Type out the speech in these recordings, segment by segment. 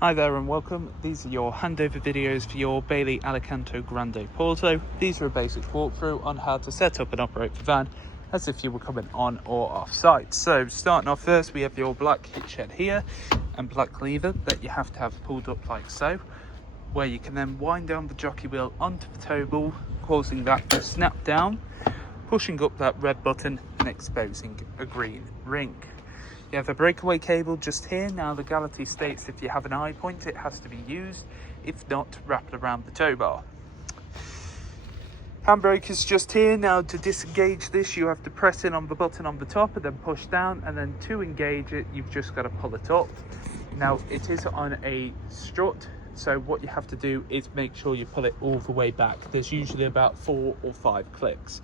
Hi there and welcome. These are your handover videos for your Bailey Alicante Grande Porto. These are a basic walkthrough on how to set up and operate the van as if you were coming on or off site. So starting off first, we have your black hitch head here and black lever that you have to have pulled up like so, where you can then wind down the jockey wheel onto the tow ball, causing that to snap down, pushing up that red button and exposing a green ring. You have a breakaway cable just here. Now the Galaxy states if you have an eye point it has to be used, if not wrapped around the tow bar. Handbrake is just here. Now to disengage this you have to press in on the button on the top and then push down, and then to engage it you've just got to pull it up. Now it is on a strut, so what you have to do is make sure you pull it all the way back. There's usually about 4 or 5 clicks.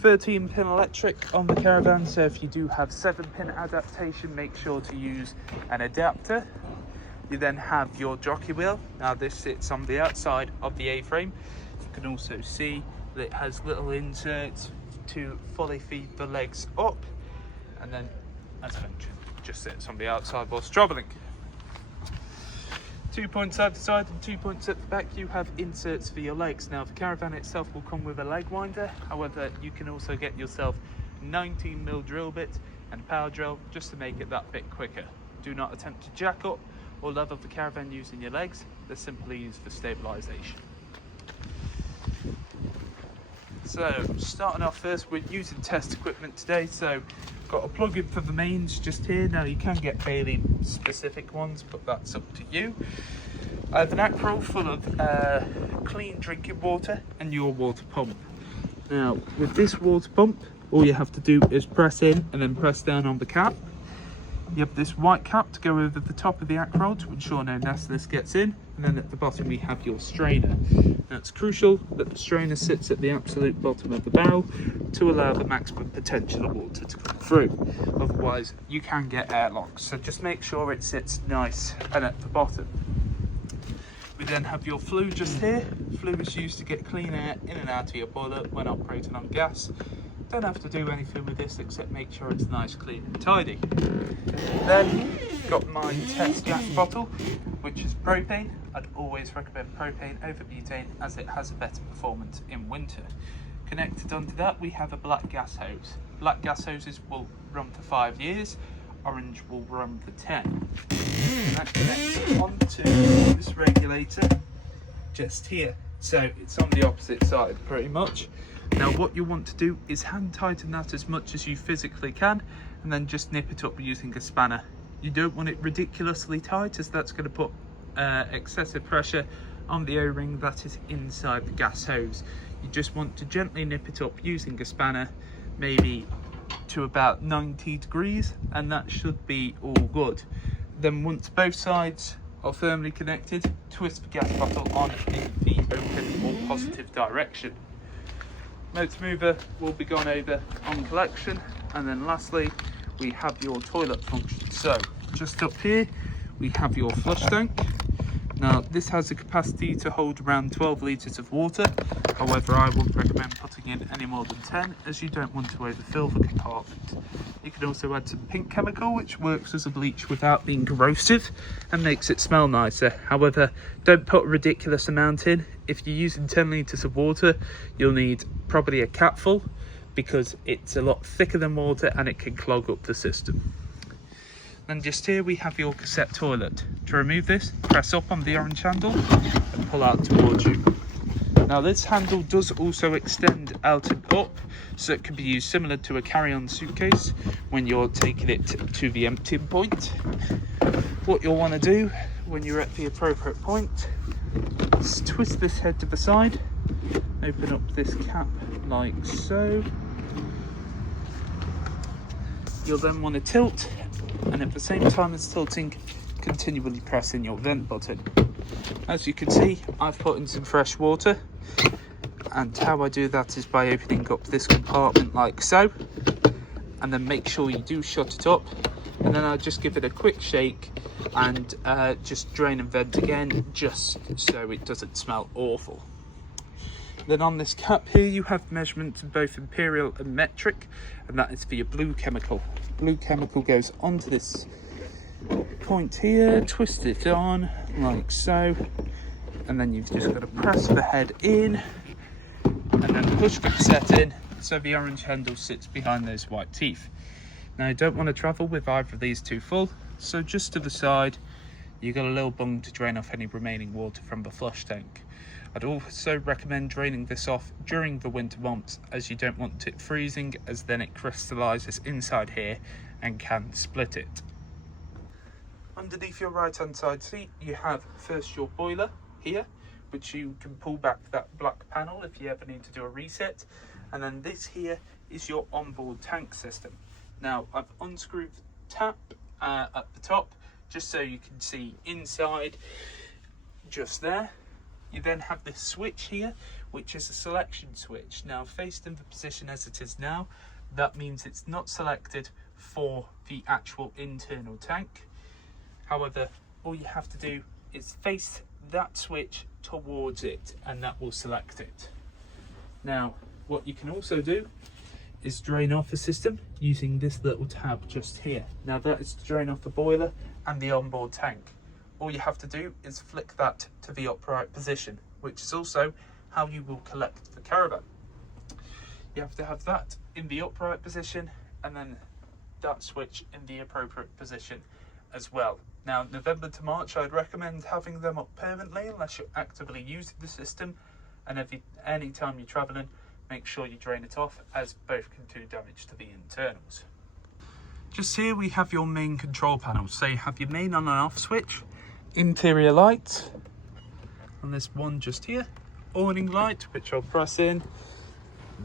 13-pin electric on the caravan, so if you do have 7-pin adaptation, make sure to use an adapter. You then have your jockey wheel. Now this sits on the outside of the A-frame. You can also see that it has little inserts to fully feed the legs up, and then, as mentioned, just sits on the outside whilst travelling. 2 points side to side and 2 points at the back, you have inserts for your legs. Now the caravan itself will come with a leg winder, however you can also get yourself 19mm drill bit and power drill just to make it that bit quicker. Do not attempt to jack up or level the caravan using your legs, they're simply used for stabilisation. So starting off first, we're using test equipment today, so got a plug-in for the mains just here. Now you can get Bailey specific ones, but that's up to you. I have an Acro full of clean drinking water and your water pump. Now with this water pump, all you have to do is press in and then press down on the cap. You have this white cap to go over the top of the Acro to ensure no nastiness gets in, and then at the bottom we have your strainer. Now it's crucial that the strainer sits at the absolute bottom of the barrel to allow the maximum potential of water to come through. Otherwise you can get airlocks, so just make sure it sits nice and at the bottom. We then have your flue just here. Flue is used to get clean air in and out of your boiler when operating on gas. Don't have to do anything with this except make sure it's nice, clean and tidy. Then got my test gas bottle, which is propane. I'd always recommend propane over butane as it has a better performance in winter. Connected onto that we have a black gas hose. Black gas hoses will run for 5 years, orange will run for 10. And that connects onto this regulator just here. So it's on the opposite side pretty much. Now what you want to do is hand tighten that as much as you physically can and then just nip it up using a spanner. You don't want it ridiculously tight, as that's going to put excessive pressure on the O-ring that is inside the gas hose. You just want to gently nip it up using a spanner, maybe to about 90 degrees, and that should be all good. Then once both sides are firmly connected, twist the gas bottle on in the open or positive direction. Motor mover will be gone over on collection, and then lastly we have your toilet function. So just up here we have your flush tank. Now this has a capacity to hold around 12 litres of water, however I wouldn't recommend putting in any more than 10 as you don't want to overfill the compartment. You can also add some pink chemical which works as a bleach without being corrosive and makes it smell nicer. However, don't put a ridiculous amount in. If you're using 10 litres of water you'll need probably a capful, because it's a lot thicker than water and it can clog up the system. Then just here we have your cassette toilet. To remove this, press up on the orange handle and pull out towards you. Now this handle does also extend out and up, so it can be used similar to a carry-on suitcase when you're taking it to the emptying point. What you'll want to do when you're at the appropriate point is twist this head to the side, open up this cap like so. You'll then want to tilt, and at the same time as tilting, continually press in your vent button. As you can see, I've put in some fresh water, and how I do that is by opening up this compartment like so, and then make sure you do shut it up, and then I'll just give it a quick shake and just drain and vent again, just so it doesn't smell awful. Then on this cap here you have measurements of both imperial and metric, and that is for your blue chemical. Blue chemical goes onto this point here, twist it on like so, and then you've just got to press the head in and then push the cassette in so the orange handle sits behind those white teeth. Now you don't want to travel with either of these too full, so just to the side you've got a little bung to drain off any remaining water from the flush tank. I'd also recommend draining this off during the winter months, as you don't want it freezing, as then it crystallizes inside here and can split it. Underneath your right hand side seat you have first your boiler here, which you can pull back that black panel if you ever need to do a reset, and then this here is your onboard tank system. Now I've unscrewed the tap at the top just so you can see inside, just there. You then have this switch here, which is a selection switch. Now faced in the position as it is now, that means it's not selected for the actual internal tank. However, all you have to do is face that switch towards it and that will select it. Now what you can also do is drain off the system using this little tab just here. Now that is to drain off the boiler and the onboard tank. All you have to do is flick that to the upright position, which is also how you will collect the caravan. You have to have that in the upright position and then that switch in the appropriate position as well. Now November to March I'd recommend having them up permanently unless you're actively using the system, and any time you're travelling, make sure you drain it off, as both can do damage to the internals. Just here we have your main control panel. So you have your main on and off switch, interior lights on this one just here, awning light which I'll press in,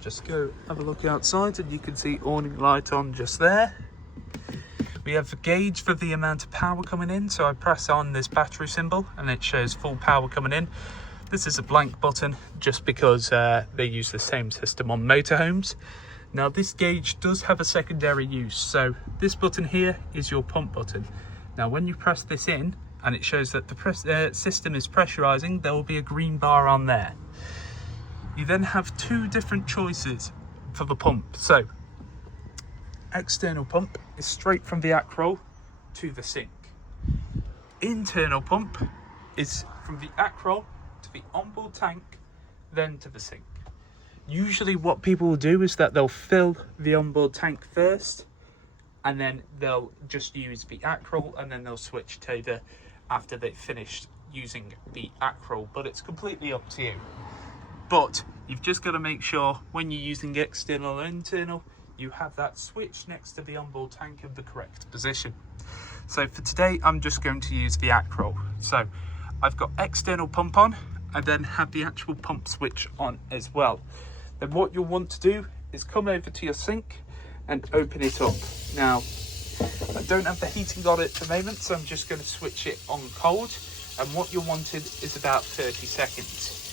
just go have a look outside and you can see awning light on just there. We have a gauge for the amount of power coming in, so I press on this battery symbol and it shows full power coming in. This is a blank button just because they use the same system on motorhomes. Now this gauge does have a secondary use, so this button here is your pump button. Now when you press this in and it shows that the system is pressurizing, there will be a green bar on there. You then have two different choices for the pump. So external pump is straight from the acroll to the sink. Internal pump is from the acroll to the onboard tank, then to the sink. Usually what people will do is that they'll fill the onboard tank first and then they'll just use the acroll and then they'll switch it over after they've finished using the acroll, but it's completely up to you. But you've just got to make sure when you're using external or internal, you have that switch next to the onboard tank in the correct position. So for today, I'm just going to use the acroll. So I've got external pump on and then have the actual pump switch on as well. Then what you'll want to do is come over to your sink and open it up. Now, I don't have the heating on it at the moment, so I'm just going to switch it on cold. And what you're wanted is about 30 seconds.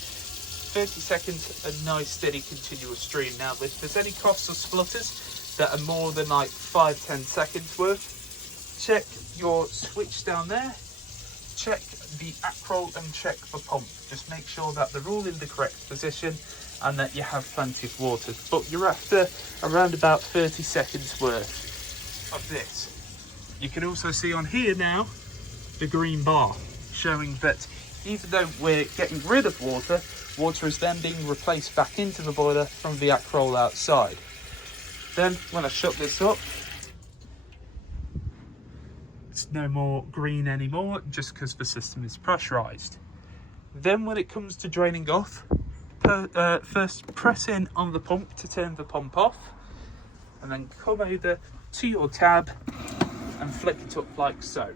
30 seconds, a nice steady continuous stream. Now if there's any coughs or splutters that are more than like 5-10 seconds worth, check your switch down there, check the acroll and check the pump. Just make sure that they're all in the correct position and that you have plenty of water. But you're after around about 30 seconds worth of this. You can also see on here now the green bar showing that even though we're getting rid of water, water is then being replaced back into the boiler from the acroll outside. Then when I shut this up, it's no more green anymore just because the system is pressurized. Then when it comes to draining off, first press in on the pump to turn the pump off and then come over to your tab and flick it up like so.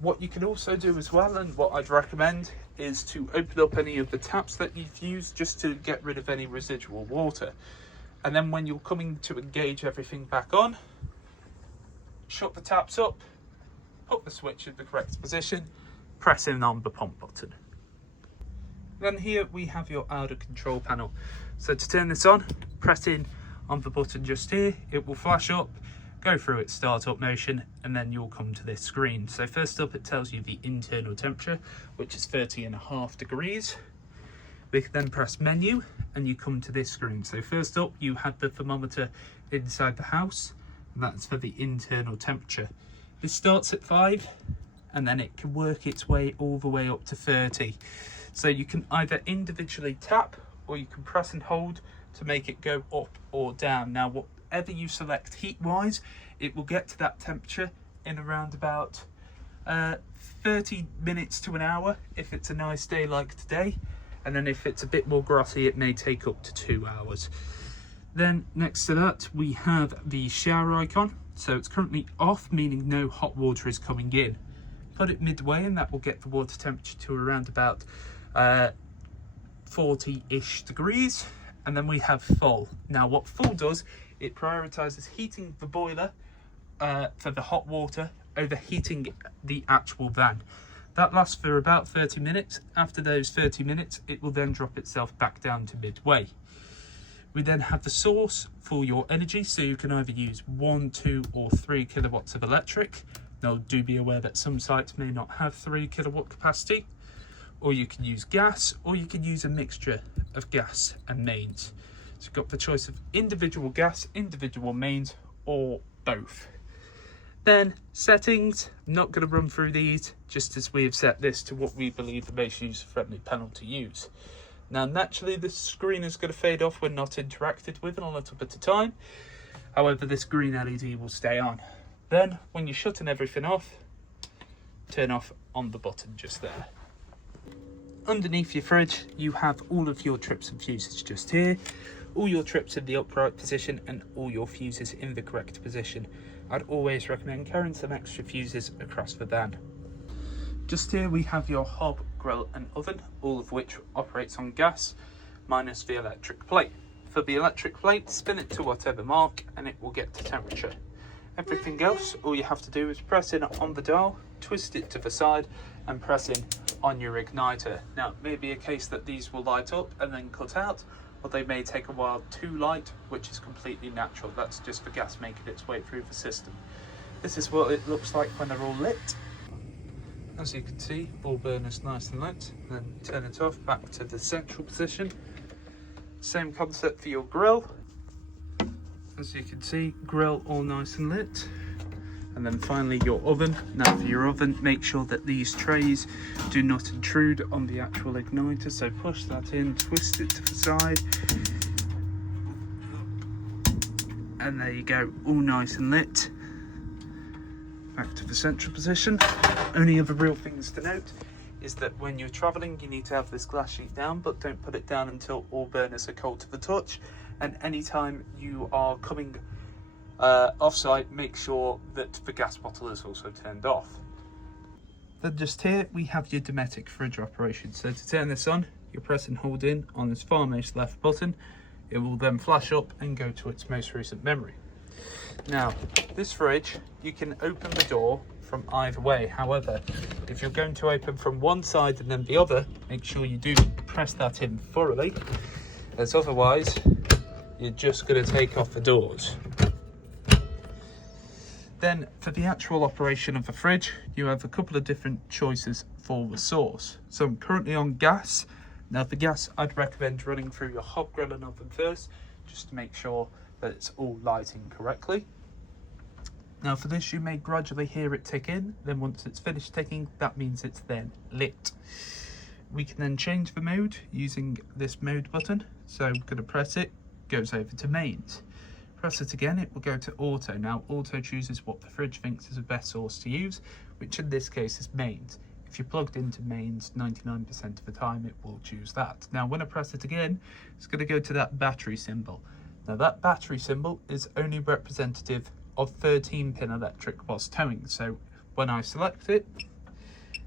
What you can also do as well, and what I'd recommend, is to open up any of the taps that you've used just to get rid of any residual water. And then when you're coming to engage everything back on, shut the taps up, put the switch in the correct position, press in on the pump button. Then here we have your outer control panel. So to turn this on, press in on the button just here, it will flash up, go through its startup motion, and then you'll come to this screen. So first up, it tells you the internal temperature, which is 30.5 degrees. We can then press menu and you come to this screen. So first up, you had the thermometer inside the house, and that's for the internal temperature. This starts at 5 and then it can work its way all the way up to 30. So you can either individually tap or you can press and hold to make it go up or down. Now, whatever you select heat-wise, it will get to that temperature in around about 30 minutes to an hour if it's a nice day like today. And then if it's a bit more grassy, it may take up to 2 hours. Then next to that, we have the shower icon. So it's currently off, meaning no hot water is coming in. Put it midway and that will get the water temperature to around about 40-ish degrees. And then we have full. Now what full does, it prioritizes heating the boiler for the hot water over heating the actual van. That lasts for about 30 minutes. After those 30 minutes, it will then drop itself back down to midway. We then have the source for your energy, so you can either use 1, 2 or 3 kilowatts of electric. Now do be aware that some sites may not have 3 kilowatt capacity, or you can use gas, or you can use a mixture of gas and mains. So you've got the choice of individual gas, individual mains, or both. Then settings, I'm not going to run through these, just as we have set this to what we believe the most user-friendly panel to use. Now naturally this screen is going to fade off when not interacted with in a little bit of time. However, this green LED will stay on. Then when you're shutting everything off, turn off on the button just there. Underneath your fridge, you have all of your trips and fuses just here. All your trips in the upright position and all your fuses in the correct position. I'd always recommend carrying some extra fuses across the van. Just here we have your hob, grill and oven, all of which operates on gas, minus the electric plate. For the electric plate, spin it to whatever mark and it will get to temperature. Everything else, all you have to do is press in on the dial, twist it to the side and press in on your igniter. Now it may be a case that these will light up and then cut out, or they may take a while to light, which is completely natural. That's just the gas making its way through the system. This is what it looks like when they're all lit. As you can see, all burners nice and lit. Then turn it off back to the central position. Same concept for your grill. As you can see, grill all nice and lit. And then finally your oven. Now for your oven, make sure that these trays do not intrude on the actual igniter. So push that in, twist it to the side. And there you go, all nice and lit. Back to the central position. Only other real things to note is that when you're traveling, you need to have this glass sheet down, but don't put it down until all burners are cold to the touch. And anytime you are coming off-site, make sure that the gas bottle is also turned off. Then just here we have your Dometic fridge operation. So to turn this on, you press and hold in on this far most left button. It will then flash up and go to its most recent memory. Now, this fridge, you can open the door from either way. However, if you're going to open from one side and then the other, make sure you do press that in thoroughly, as otherwise you're just going to take off the doors. Then for the actual operation of the fridge, you have a couple of different choices for the source. So I'm currently on gas. Now for gas, I'd recommend running through your hob, grill and oven first, just to make sure that it's all lighting correctly. Now for this, you may gradually hear it tick in. Then once it's finished ticking, that means it's then lit. We can then change the mode using this mode button. So I'm going to press it, goes over to mains. Press it again, it will go to auto. Now auto chooses what the fridge thinks is the best source to use, which in this case is mains. If you're plugged into mains, 99% of the time it will choose that. Now when I press it again, it's going to go to that battery symbol. Now that battery symbol is only representative of 13-pin electric whilst towing. So when I select it,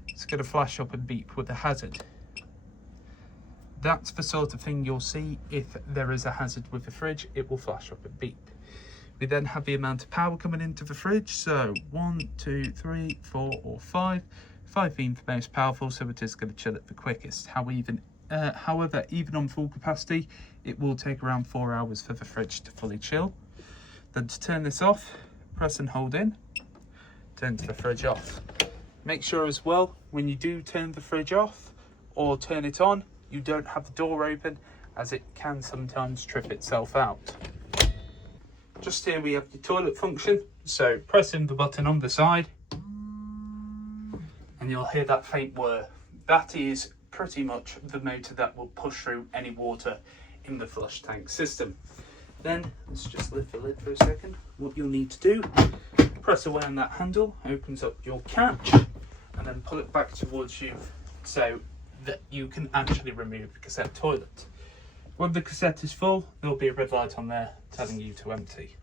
it's going to flash up and beep with a hazard. That's the sort of thing you'll see if there is a hazard with the fridge, it will flash up and beep. We then have the amount of power coming into the fridge, so 1, 2, 3, 4 or 5. 5 being the most powerful, so it is going to chill it the quickest. However, even on full capacity, it will take around 4 hours for the fridge to fully chill. Then to turn this off, press and hold in, turn the fridge off. Make sure as well, when you do turn the fridge off or turn it on, you don't have the door open, as it can sometimes trip itself out. Just here we have the toilet function, so press in the button on the side and you'll hear that faint whir. That is pretty much the motor that will push through any water in the flush tank system. Then let's just lift the lid for a second. What you'll need to do, press away on that handle, opens up your catch, and then pull it back towards you so that you can actually remove the cassette toilet. When the cassette is full, there'll be a red light on there telling you to empty.